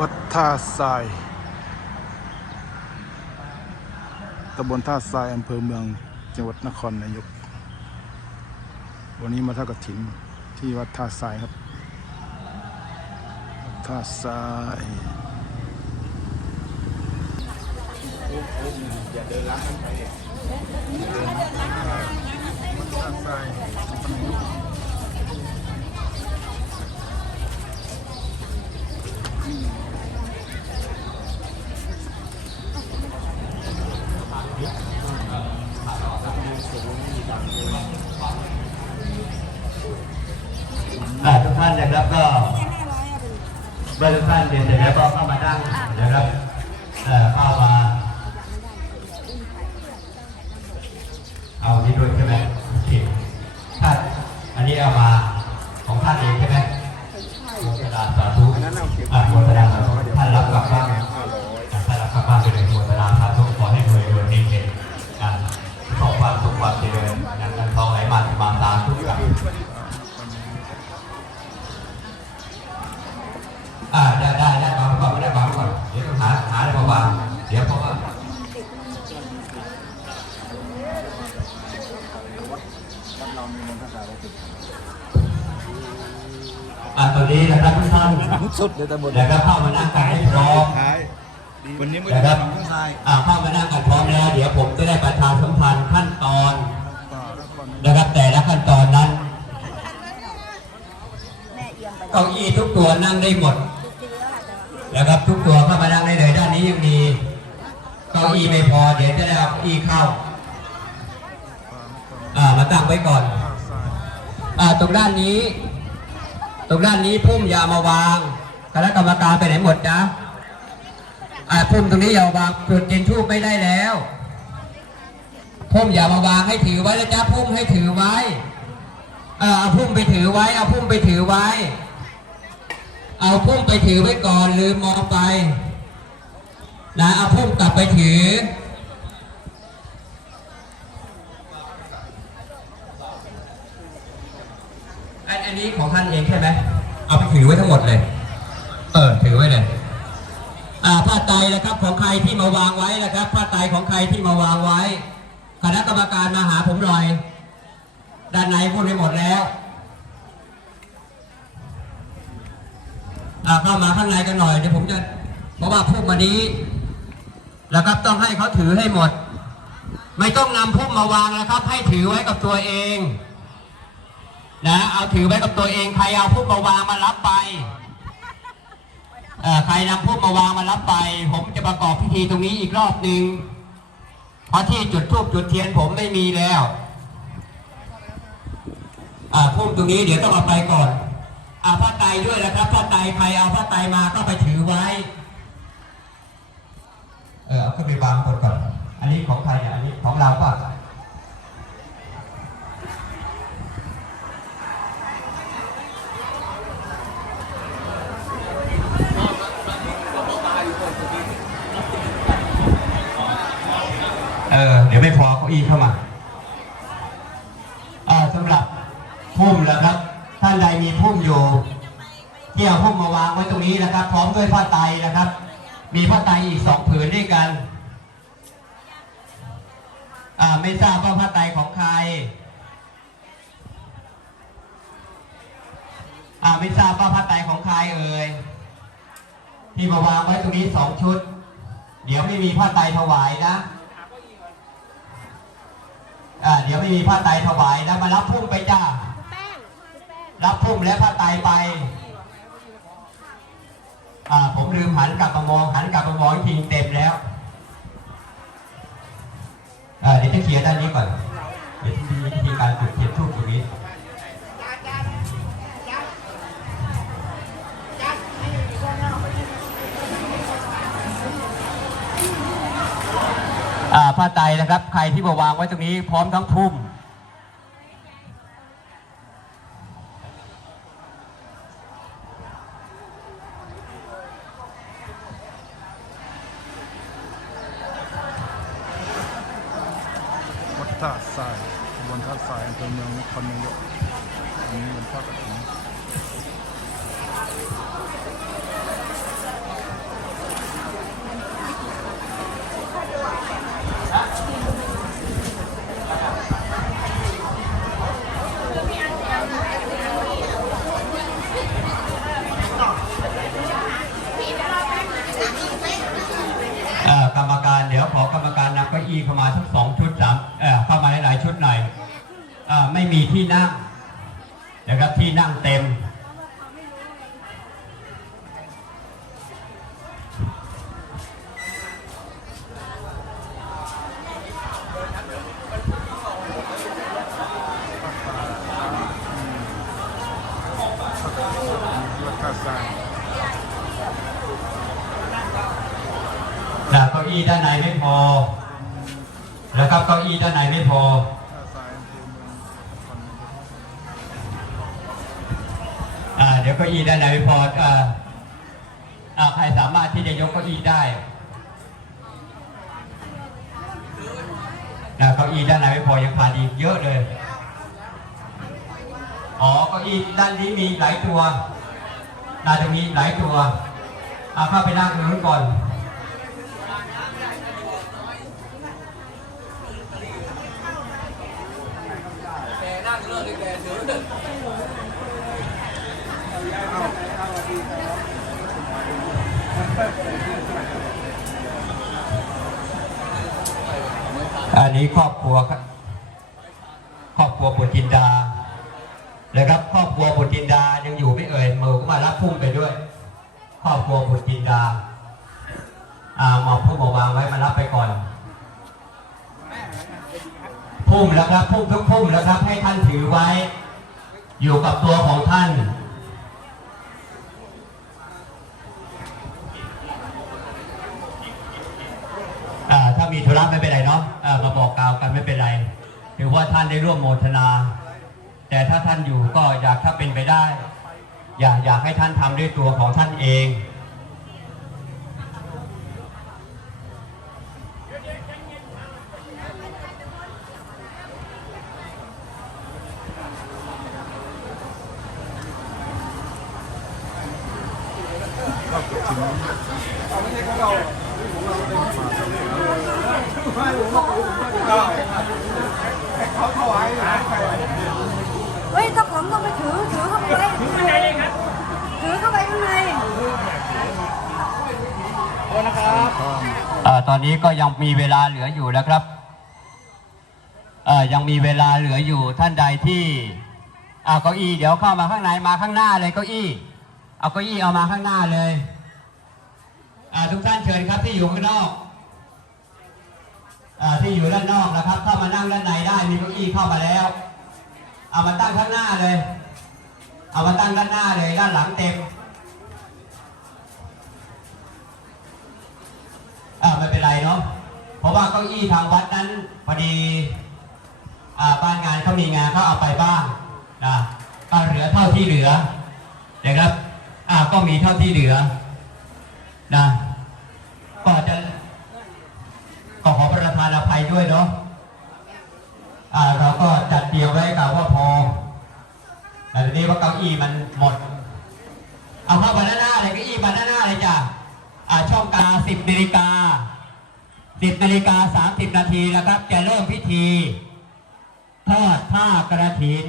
วัดท่าทราย ตำบลท่าทรายอำเภอเมืองจังหวัดนครนายก วันนี้มาท่ากฐินที่วัดท่าทรายครับ วัดท่าทรายท่าทราย อ่าทุกท่านนะครับก็ เมื่อทุกท่านเรียนเสร็จแล้วก็เข้ามาดั้งนะครับเอ่อเข้ามาเอาที่ด้วยใช่ไหมโอเคท่านอันนี้เอามาของท่านเองใช่ไหมโมทนาสาธุ อ่าตอนนี้นะครับทุกท่านสุดเลยตำบลนะครับเข้ามานั่งกันให้พร้อมท้ายวันนี้ไม่นะคได้รับทำข้างในอ่าเข้ามานั่งกันพร้อมแล้ว เดี๋ยวผมจะได้ประชาสัมพันธ์ขั้นตอนป่านครนะครับแต่ละขั้นตอนนั้นแม่เอียงไปเก้าอี้ทุกตัวนั่งได้หมดซื้อแล้วค่ะแต่ว่านะครับทุกตัวเข้ามานั่งได้เลยด้านนี้ยังมีเก้าอี้ไม่พอเดี๋ยวจะได้เอาเก้าอี้เข้าป่าน ครอ่ามาตั้งไว้ก่อนท่าทรายอ่าตรงด้านนี้ ตรงด้านนี้พุ่มอยามาวางคณะกรรมการไปไหนหมดจ๊ะอ่าพุ่มตรงนี้อย่าวางจุดเทียนทูบไม่ได้แล้วพุ่มอย่ามาวางให้ถือไว้แล้วจ้ะพุ่มให้ถือไว้เออเอาพุ่มไปถือไว้ เอาพุ่มไปถือไว้ เอาพุ่มไปถือไว้ก่อนลืมมองไปนะเอาพุ่มกลับไปถืออันอันนี้ของท่านเองใช่ไหม เอา ไปถือไว้ทั้งหมดเลย เออ ถือไว้เลยอ่าผ้าไตรนะครับของใครที่มาวางไว้นะครับผ้าไตรของใครที่มาวางไว้ คณะกรรมการมาหาผมหน่อย ด้านในพูดไปหมดแล้วอ่าเข้ามาข้างในกันหน่อยเดี๋ยวผมจะเพราะว่าพุ่มวันนี้นะครับต้องให้เขาถือให้หมด ไม่ต้องนำพุ่มมาวางนะครับ ให้ถือไว้กับตัวเอง นะเอาถือไว้กับตัวเองใครเอาพุ่มมาวางมารับไปใครนำพุ่มมาวางมารับไป ผมจะประกอบพิธีตรงนี้อีกรอบหนึ่งเพราะที่จุดทูบจุดเทียนผมไม่มีแล้วพุ่มตรงนี้เดี๋ยวต้องเอาไปก่อนอาผ้าไตด้วยนะครับผ้าไตใครเอาผ้าไตมาก็ไปถือไว้ เออเอาขึ้นไปวางบนก่อน อันนี้ของใครเนี่ยอันนี้ของเราป่ะ เออเดี๋ยวไม่พอเก้าอี้เข้ามาสำหรับพุ่มนะครับ ท่านใดมีพุ่มอยู่ที่เอาพุ่มมาวางไว้ตรงนี้นะครับ พร้อมด้วยผ้าไตรนะครับ มีผ้าไตรอีกสองผืนด้วยกันไม่ทราบว่าผ้าไตรของใครไม่ทราบว่าผ้าไตรของใครเอ่ยที่มาวางไว้ตรงนี้สองชุด เดี๋ยวไม่มีผ้าไตรถวายนะ เดี๋ยวไม่มีผ้าไตรถวายนะมารับพุ่มไปจ้าแป้งคือแป้งรับพุ่มและผ้าไตรไปอ่าผมลืมหันกลับมามองหันกลับมามองอีกทีเต็มแล้วอ่าเดี๋ยวจะเคลียร์ด้านนี้ก่อน ผ้าไตรนะครับ ใครที่มาวางไว้ตรงนี้พร้อมทั้งพุ่มวัดท่าทรายตำบลท่าทรายอำเภอเมืองนครนายกวันนี้วันพ่อกฐิน อี้เข้ามาสักสองชุดสามเอ่อเข้ามาหลายชุดหน่อยอไม่มีที่นั่งนะครับที่นั่งเต็มวัดท่าทรายนะเก้าอี้ด้านในไม่พอ นะครับเก้าอี้ด้านในไม่พอ อ่าเดี๋ยวเก้าอี้ด้านในไม่พออ่าอ่าใครสามารถที่จะยกเก้าอี้ได้นะเก้าอี้ด้านในไม่พอยังขาดอีกเยอะเลย อ๋อเก้าอี้ด้านนี้มีหลายตัวน่าจะมีหลายตัวเอาเข้าไปนั่งตรงนู้นก่อน อันนี้ครอบครัวครับครอบครัวบุตรจินดานะครับครอบครัวบุตรจินดายังอยู่ไม่เอ่ยมือก็มารับพุ่มไปด้วย ครอบครัวบุตรจินดาอ่าหมอบพุ่มมาวางไว้มารับไปก่อนพุ่มแล้วครับพุ่มทุกพุ่มแล้วครับ ให้ท่านถือไว้ อยู่กับตัวของท่าน อ่ามีธุระไม่เป็นไรเนาะมาบอกกล่าวกันไม่เป็นไรถือว่าท่านได้ร่วมโมทนา แต่ถ้าท่านอยู่ก็อยากถ้าเป็นไปได้ อยากอยากให้ท่านทำด้วยตัวของท่านเองก็กฐิน เฮ้ยถ้าผมต้องไปถือถือเข้าไปไถือข้างในเลยครับถือเข้าไปข้างในอ่าตอนนี้ก็ยังมีเวลาเหลืออยู่นะครับยังมีเวลาเหลืออยู่ท่านใดที่เอาเก้าอี้เดี๋ยวเข้ามาข้างในมาข้างหน้าเลยเก้าอี้เอาเก้าอี้เอามาข้างหน้าเลยทุกท่านเชิญครับที่อยู่ข้างนอก ที่อยู่ด้านนอกนะครับ เข้ามานั่งด้านในได้มีเก้าอี้เข้ามาแล้ว เอามาตั้งข้างหน้าเลย เอามาตั้งด้านหน้าเลยด้านหลังเต็มอ่าไม่เป็นไรเนาะเพราะว่าเก้าอี้ทางวัดนั้นพอดีอ่าบ้านงานเขามีงานเขาเอาไปบ้างนะก็เหลือเท่าที่เหลือนะครับอ่าก็มีเท่าที่เหลือนะก็จะก็ขอประทานอภั ยด้วยเนาะอ่าเราก็จัดเตรียมไว้กับว่าพอแต่ทีนี้ว่าเก้าอี้มันหมด เอาเข้าบานาน่าเลยเก้าอี้บานาน่าเลยจ้ะอ่าช่องกาสิบนาฬิกาสิบนาฬิกาสามสิบนาทีนะครับ จะเริ่มพิธี ทอดผ้ากระถิน